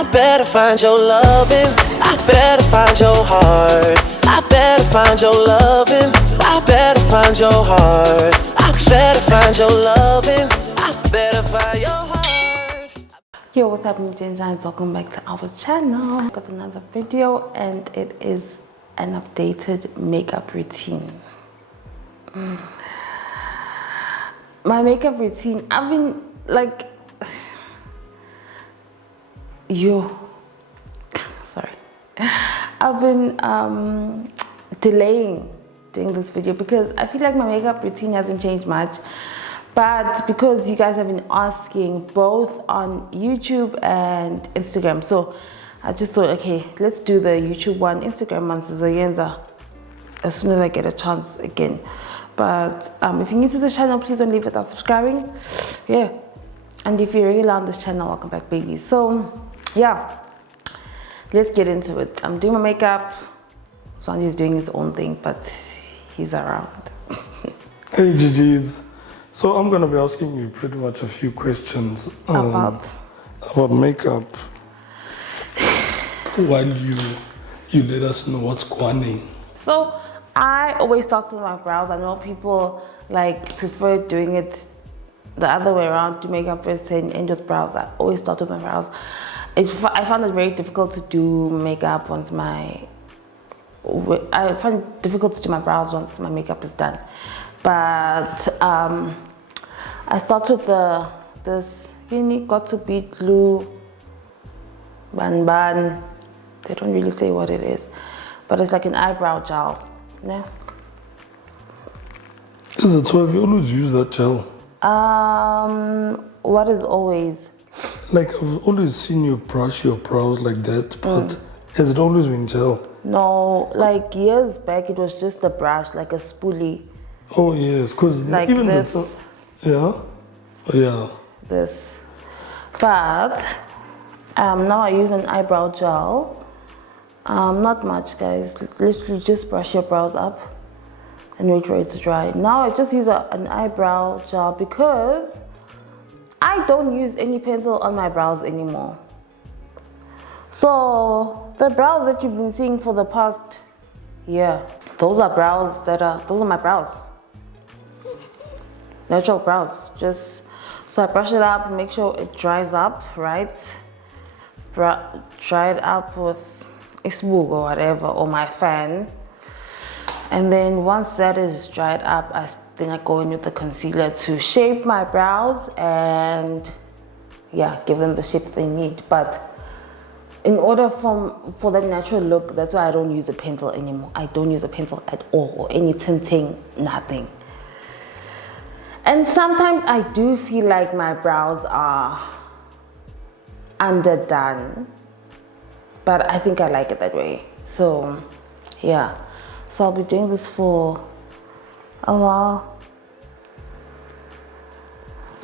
I better find your loving. I better find your heart. I better find your loving. I better find your heart. I better find your loving. I better find your heart. Yo, what's happening, Ginger? Welcome back to our channel. Got another video, and it is an updated makeup routine. My makeup routine, I've been like, sorry, I've been delaying doing this video because I feel like my makeup routine hasn't changed much, but because you guys have been asking both on YouTube and Instagram, so I just thought, okay, let's do the YouTube one. Instagram one sizoyenza as soon as I get a chance again. But if you're new to the channel, please don't leave without subscribing. Yeah, and if you're regular on this channel, welcome back, baby. So yeah, let's get into it. I'm doing my makeup. Mzwandile is doing his own thing, but he's around. Hey GGs, so I'm gonna be asking you pretty much a few questions About makeup while you let us know what's going on. So I always start with my brows. I know people like prefer doing it the other way around, do makeup first and end with brows. I always start with my brows. I found it very difficult to do makeup once I find it difficult to do my brows once my makeup is done. But I start with this unique got to be glue ban. They don't really say what it is, but it's like an eyebrow gel. Yeah. Is it so? Have you always used that gel? What is always? Like, I've always seen you brush your brows like that, but has it always been gel? No, like years back it was just a brush, like a spoolie. Oh yes, because Like even this. yeah? Oh, yeah. This. But now I use an eyebrow gel. Not much, guys. Literally just brush your brows up and wait for it to dry. Now I just use an eyebrow gel because I don't use any pencil on my brows anymore. So the brows that you've been seeing for the past year, those are my brows. Natural brows. So I brush it up, make sure it dries up, right? Dry it up with a spool or whatever, or my fan. And then once that is dried up, then I go in with the concealer to shape my brows and yeah, give them the shape they need. But in order for that natural look, that's why I don't use a pencil anymore. I don't use a pencil at all, or any tinting, nothing. And sometimes I do feel like my brows are underdone, but I think I like it that way. So yeah, so I'll be doing this for a while.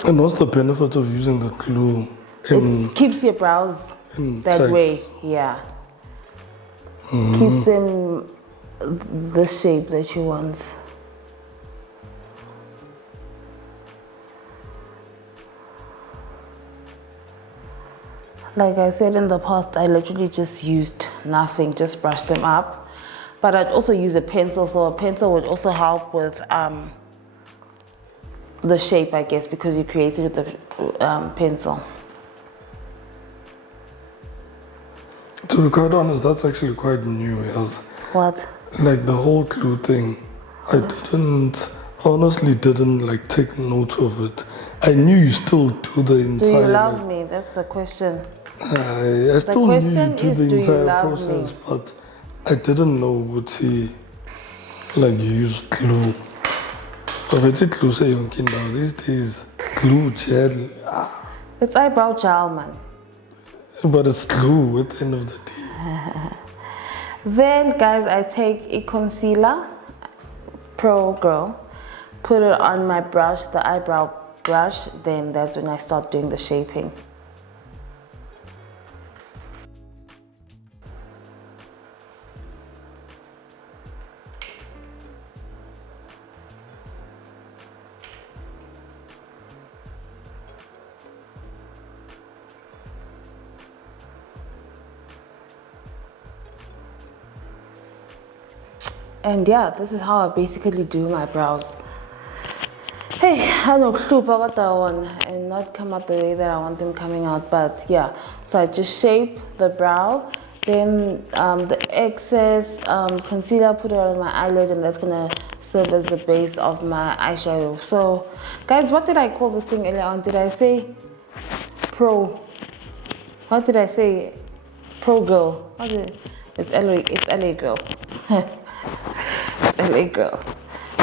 And what's the benefit of using the glue? It keeps your brows that tight way, yeah. Keeps them the shape that you want. Like I said in the past, I literally just used nothing, just brushed them up. But I'd also use a pencil, so a pencil would also help with the shape, I guess, because you created with the pencil. To be quite honest, that's actually quite new. Yes. What? Like the whole glue thing, I honestly didn't like take note of it. I knew you still do the entire. Do you love me? That's the question. I still knew you do the entire process, but I didn't know what he like you use glue. But I did glue say now these days glue gel. It's eyebrow gel, man. But it's glue at the end of the day. Then, guys, I take a concealer, Pro Girl, put it on my brush, the eyebrow brush. Then that's when I start doing the shaping. And yeah, this is how I basically do my brows. Hey, I know I got that one and not come out the way that I want them coming out, but yeah. So I just shape the brow, then the excess concealer, put it on my eyelid, and that's gonna serve as the base of my eyeshadow. So guys, what did I call this thing earlier on? Did I say pro? What did I say? Pro girl. What is it? It's LA girl. It's LA girl.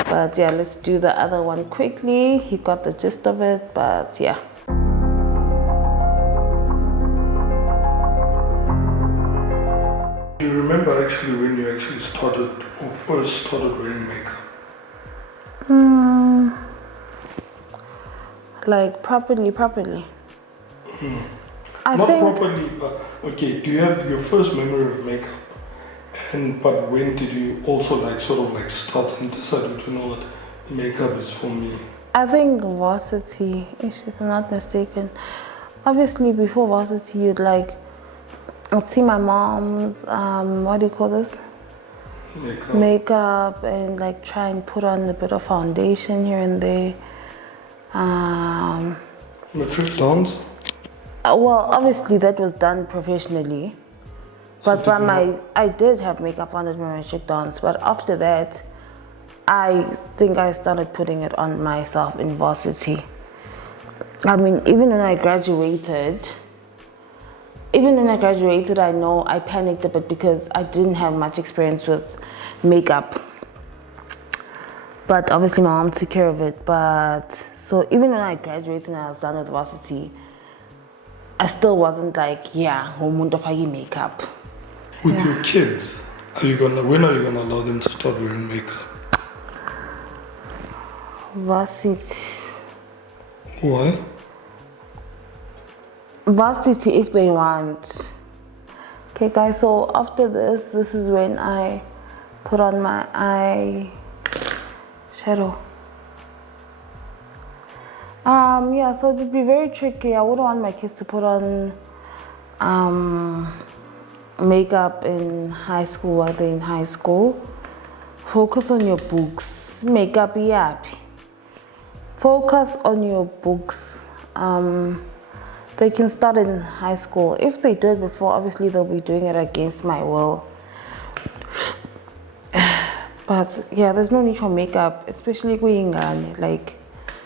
But yeah, let's do the other one quickly. You got the gist of it, but yeah. Do you remember actually when you actually started or first started wearing makeup? Like properly. Not properly, but okay, do you have your first memory of makeup? But when did you also like sort of like start and decide, you know what, makeup is for me? I think varsity, if I'm not mistaken. Obviously before varsity I'd see my mom's what do you call this? Makeup and like try and put on a bit of foundation here and there. Metric dance? Well, obviously that was done professionally. But I did have makeup on at my metric dance, but after that, I think I started putting it on myself in varsity. I mean, even when I graduated, I know I panicked a bit because I didn't have much experience with makeup. But obviously my mom took care of it. But so even when I graduated and I was done with varsity, I still wasn't like, yeah, umuntu ofake makeup. With your kids, when are you gonna allow them to start wearing makeup? Varsity. Why? Varsity if they want. Okay guys, so after this is when I put on my eye shadow. Yeah, so it'd be very tricky. I wouldn't want my kids to put on makeup in high school while they're in high school. Focus on your books. Makeup yapi. Focus on your books. They can start in high school. If they do it before, obviously they'll be doing it against my will. But yeah, there's no need for makeup, especially going like.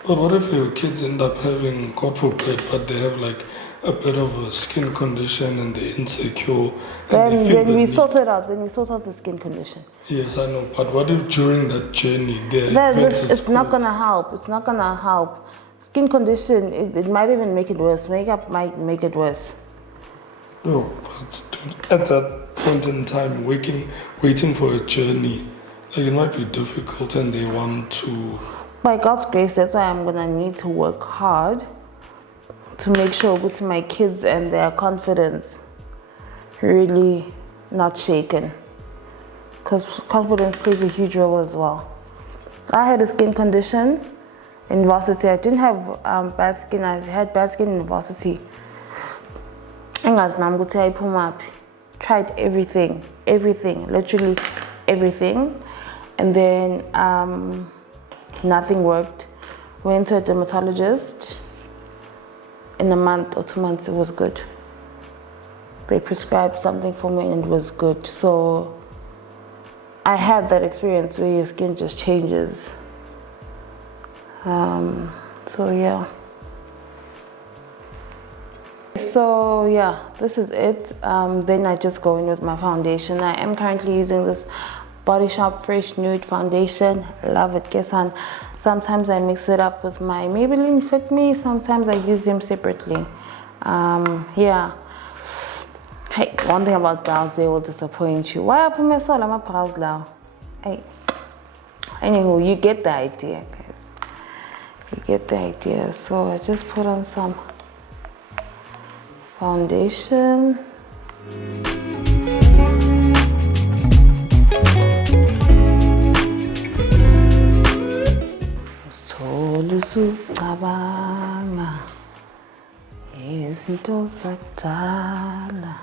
But what if your kids end up having, God forbid, but they have like a bit of a skin condition and they're insecure? Then we sort it out. Then we sort out the skin condition. Yes, I know. But what if during that journey, it's not gonna help. It's not gonna help. Skin condition, it might even make it worse. Makeup might make it worse. No, but at that point in time, waiting for a journey, like it might be difficult, and they want to. By God's grace, that's why I'm gonna need to work hard to make sure with my kids and their confidence really not shaken. Because confidence plays a huge role as well. I had a skin condition in varsity. I didn't have bad skin. I had bad skin in varsity. Tried everything, literally everything. And then nothing worked. Went to a dermatologist. In a month or 2 months, it was good. They prescribed something for me and it was good. So I had that experience where your skin just changes. So yeah. So yeah, this is it. Then I just go in with my foundation. I am currently using this Body Shop Fresh Nude Foundation. Love it. Guess on. Sometimes I mix it up with my Maybelline Fit Me. Sometimes I use them separately. Yeah. Hey, one thing about brows, they will disappoint you. Why I put my soul on my brows now? Hey. Anywho, you get the idea, guys. You get the idea. So I just put on some foundation. Cabanga izinto zakudala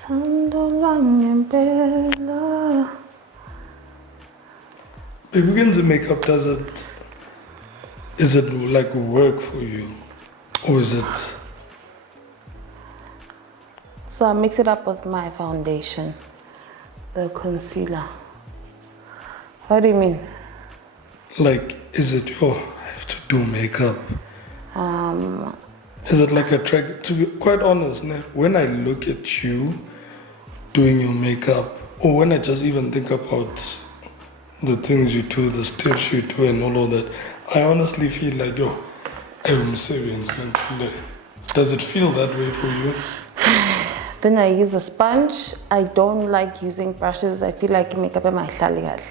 Thando lwami ngempela Begins the makeup, is it like work for you? Or is it? So I mix it up with my foundation, the concealer. What do you mean? Like, is it I have to do makeup? Is it like a track? To be quite honest, when I look at you doing your makeup, or when I just even think about the things you do, the steps you do and all of that, I honestly feel like, I'm saving. Does it feel that way for you? Then I use a sponge. I don't like using brushes. I feel like makeup in my hlali.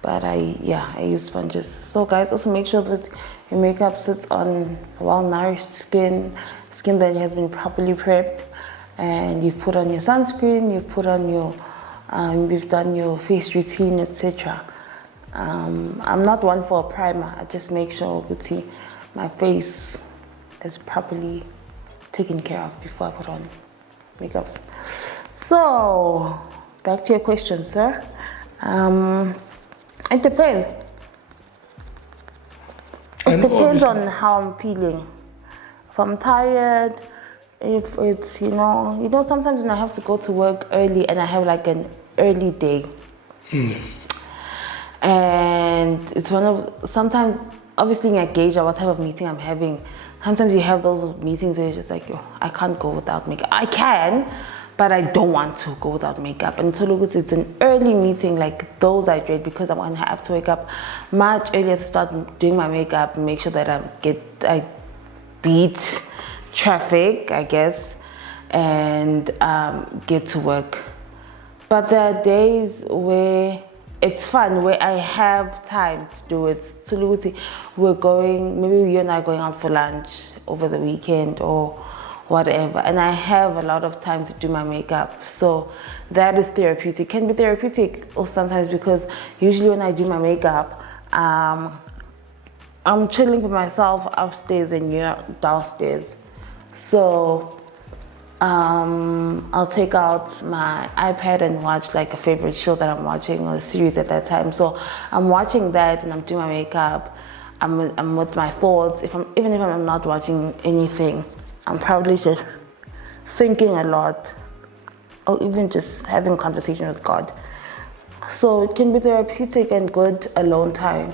But I use sponges. So guys, also make sure that your makeup sits on well-nourished skin that has been properly prepped, and you've put on your sunscreen, you've put on your, you've done your face routine, etc. I'm not one for a primer. I just make sure that my face is properly taken care of before I put on makeups. So back to your question, sir. It depends. It depends on how I'm feeling. If I'm tired, if it's, sometimes when I have to go to work early and I have like an early day. And it's sometimes, obviously I gauge what type of meeting I'm having. Sometimes you have those meetings where you're just like, I can't go without makeup. I can, but I don't want to go without makeup. And so look, it's an early meeting, like those I dread, because I'm gonna have to wake up much earlier to start doing my makeup and make sure that I beat traffic, I guess, and get to work. But there are days where it's fun, where I have time to do it. To look, maybe you and I are going out for lunch over the weekend or whatever, and I have a lot of time to do my makeup, so that is therapeutic. Can be therapeutic or sometimes, because usually when I do my makeup, I'm chilling with myself upstairs and you're downstairs, so I'll take out my iPad and watch like a favorite show that I'm watching or a series at that time. So I'm watching that and I'm doing my makeup. I'm with my thoughts. Even if I'm not watching anything, I'm probably just thinking a lot, or even just having a conversation with God. So it can be therapeutic and good alone time.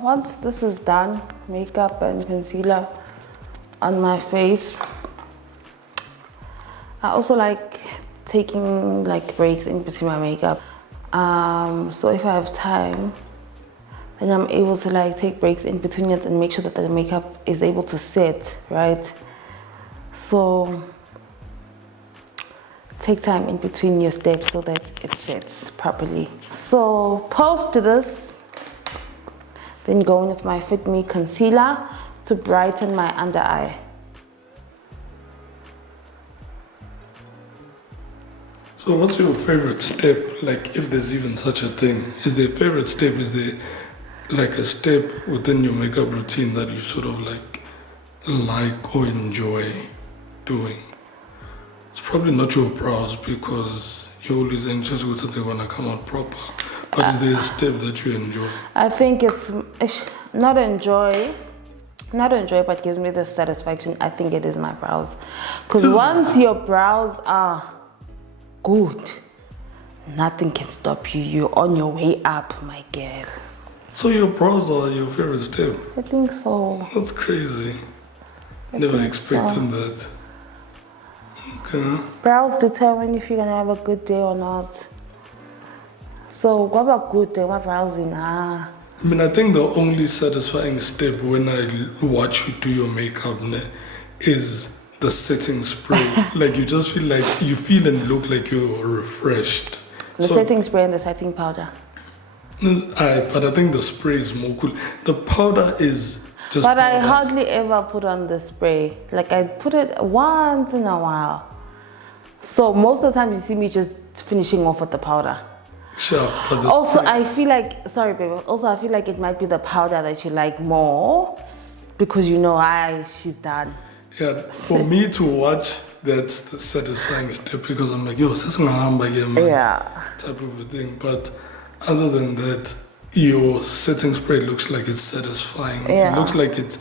Once this is done, makeup and concealer on my face, I also like taking like breaks in between my makeup. So if I have time, then I'm able to like take breaks in between it and make sure that the makeup is able to set, right? So take time in between your steps so that it sets properly. So post this, then go in with my Fit Me concealer to brighten my under eye. So what's your favorite step, like if there's even such a thing? Is there a favorite step? Is there like a step within your makeup routine that you sort of like or enjoy doing? It's probably not your brows because you're always anxious that they want to come out proper. But is there a step that you enjoy? I think it's not enjoy, but gives me the satisfaction. I think it is my brows. Because once your brows are good, nothing can stop you. You're on your way up, my girl. So your brows are your favorite step? I think so. That's crazy. Never expected that. Okay. Brows determine if you're gonna have a good day or not. So what about good day? What brows in? I mean, I think the only satisfying step when I watch you do your makeup is the setting spray. Like you just feel like you feel and look like you're refreshed. The setting spray and the setting powder. But I think the spray is more cool. The powder is just But powder. I hardly ever put on the spray. Like I put it once in a while. So most of the time you see me just finishing off with the powder. sharp. But also, I feel like, sorry, baby. Also, I feel like it might be the powder that you like more because you know, she's done. Yeah, for me to watch, that's the satisfying step because I'm like, yo, this is yeah, type of a thing. But other than that, your setting spray looks like it's satisfying. Yeah. It looks like it's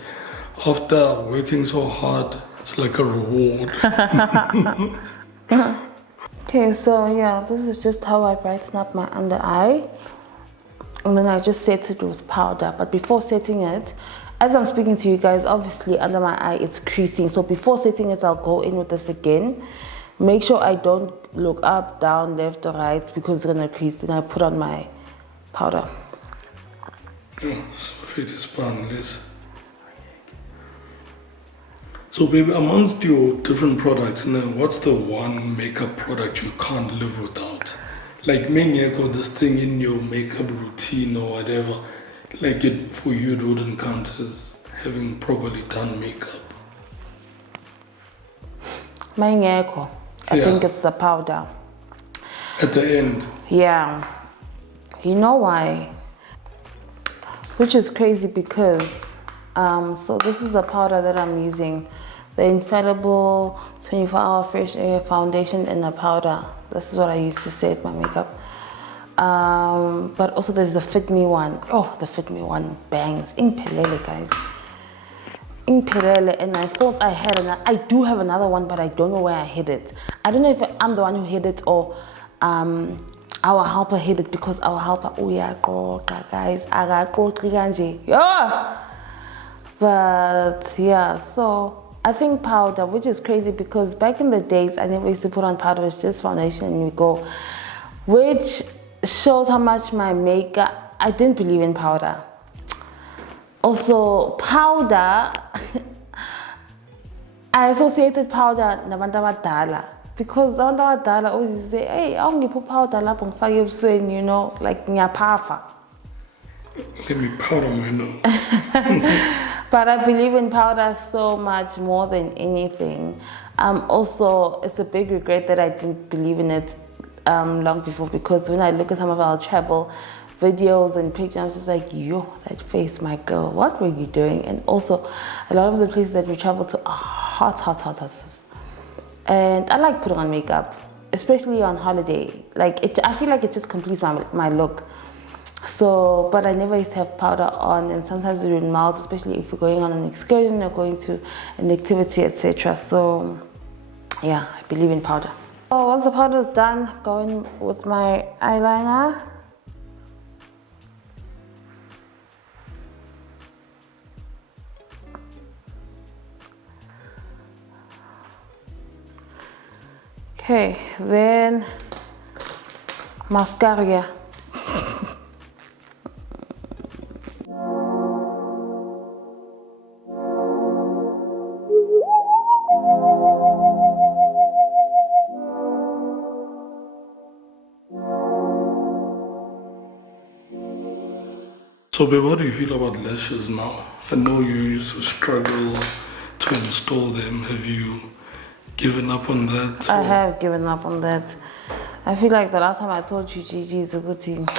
after working so hard, it's like a reward. Okay, so yeah, this is just how I brighten up my under eye. And then I just set it with powder. But before setting it, as I'm speaking to you guys, obviously under my eye it's creasing. So before setting it, I'll go in with this again. Make sure I don't look up, down, left or right because it's gonna crease. Then I put on my powder. I'm afraid it's boundless. So baby, amongst your different products, now what's the one makeup product you can't live without? Like or this thing in your makeup routine or whatever, like it for you it wouldn't count as having properly done makeup. I think it's the powder. At the end? Yeah. You know why? Which is crazy because so this is the powder that I'm using, the Infallible 24-hour fresh air foundation in the powder. This is what I use to set my makeup. But also there's the Fit Me one. Oh, the Fit Me one bangs. Impelele, guys. Impelele. And I thought I had I do have another one, but I don't know where I hid it. I don't know if I'm the one who hid it or our helper hid it because our helper, oh yeah, guys, yeah. But yeah, so I think powder, which is crazy because back in the days I never used to put on powder, it's just foundation and we go, which shows how much my makeup, I didn't believe in powder. Also powder, I associated powder nabantu abadala because abantu abadala always say, hey, awungiphi powder lapho ngifake ebusweni, you know, like ngiyaphafa. Let me powder my nose. But I believe in powder so much more than anything. Also, it's a big regret that I didn't believe in it long before because when I look at some of our travel videos and pictures, I'm just like, yo, that face, my girl, what were you doing? And also, a lot of the places that we travel to are hot. And I like putting on makeup, especially on holiday. Like, I feel like it just completes my look. So, but I never used to have powder on, and sometimes we would melt, especially if we're going on an excursion or going to an activity, etc. So, yeah, I believe in powder. So once the powder is done, go in with my eyeliner. Okay, then mascara. So babe, what do you feel about lashes now? I know you used to struggle to install them. Have you given up on that? I have given up on that. I feel like the last time I told you, Gigi, is a good thing.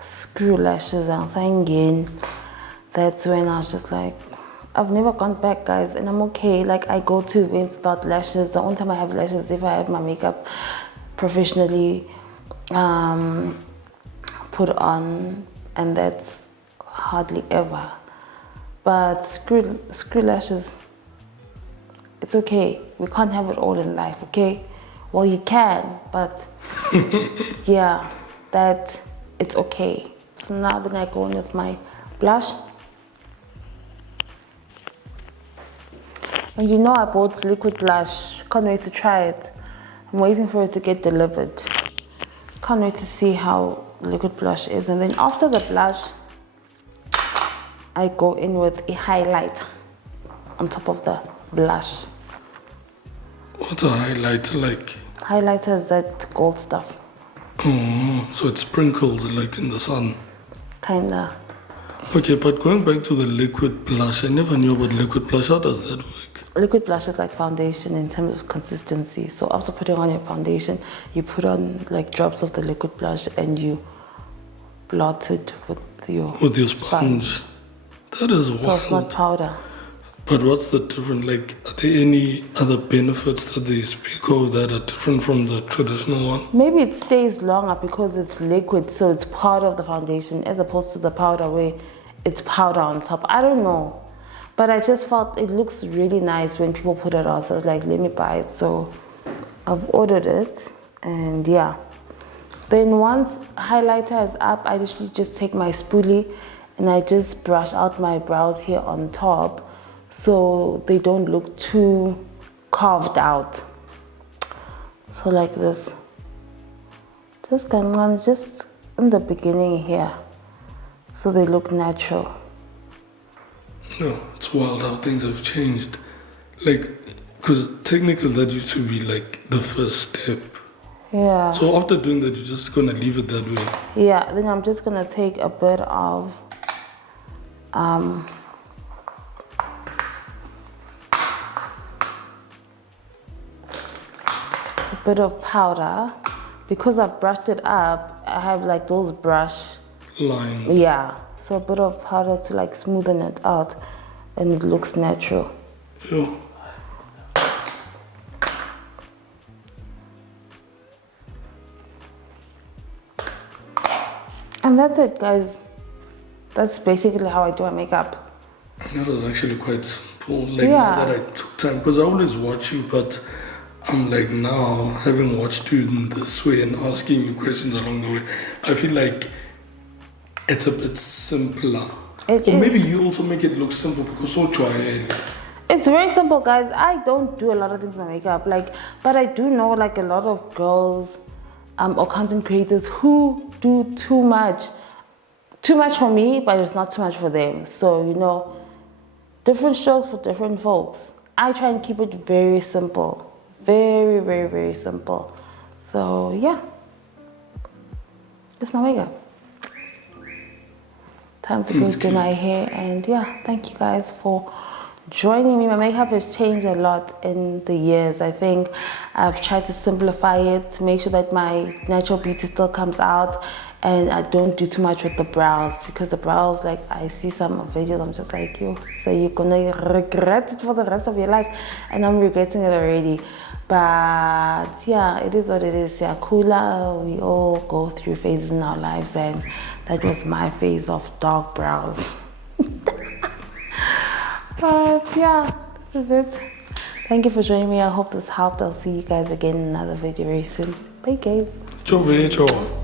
Screw lashes, I'm saying again. That's when I was just like, I've never gone back, guys, and I'm okay. Like, I go to events without lashes. The only time I have lashes is if I have my makeup professionally put on, and that's hardly ever. But screw lashes. It's okay. We can't have it all in life, okay? Well, you can, but yeah, it's okay. So now then I go in with my blush. And you know I bought liquid blush. Can't wait to try it. I'm waiting for it to get delivered. Can't wait to see how liquid blush is. And then after the blush, I go in with a highlighter on top of the blush. What's a highlighter like? Highlighter is that gold stuff. Oh, so it sprinkles like in the sun. Kinda. Okay, but going back to the liquid blush, I never knew about liquid blush. How does that work? liquid blush is like foundation in terms of consistency. So after putting on your foundation, you put on like drops of the liquid blush and you blot it with your sponge. That is wild. So it's not powder. But what's the difference? Like, are there any other benefits that they speak of that are different from the traditional one? Maybe it stays longer because it's liquid, so it's part of the foundation as opposed to the powder where it's powder on top. I don't know. But I just felt it looks really nice when people put it on. So I was like, let me buy it. So I've ordered it. And yeah. Then once highlighter is up, I literally just take my spoolie and I just brush out my brows here on top so they don't look too carved out. So like this. Just in the beginning here. So they look natural. No, it's wild how things have changed. Like, because technically that used to be like the first step. Yeah. So after doing that, you're just gonna leave it that way? Yeah, then I'm just gonna take a bit of powder. Because I've brushed it up, I have like those brush lines. Yeah. So a bit of powder to like smoothen it out and it looks natural. Yeah. And that's it, guys. That's basically how I do my makeup. That was actually quite simple. Like, now that I took time, because I always watch you, but I'm like, now having watched you in this way and asking you questions along the way, I feel like it's a bit simpler. Or maybe you also make it look simple because so try it. It's very simple, guys. I don't do a lot of things with my makeup, but I do know like a lot of girls or content creators who do too much for me, but it's not too much for them. So, you know, different strokes for different folks. I try and keep it very simple. Very, very, very simple. So, yeah. It's my makeup. Time to go do my hair. And yeah, thank you guys for joining me. My makeup has changed a lot in the years. I think I've tried to simplify it to make sure that my natural beauty still comes out, and I don't do too much with the brows, because the brows, like, I see some videos, I'm just like, yo, so you're gonna regret it for the rest of your life, and I'm regretting it already. But yeah, it is what it is. Yeah, cooler. We all go through phases in our lives, and that was my phase of dark brows. But yeah, this is it. Thank you for joining me. I hope this helped. I'll see you guys again in another video very soon. Bye, guys. Ciao.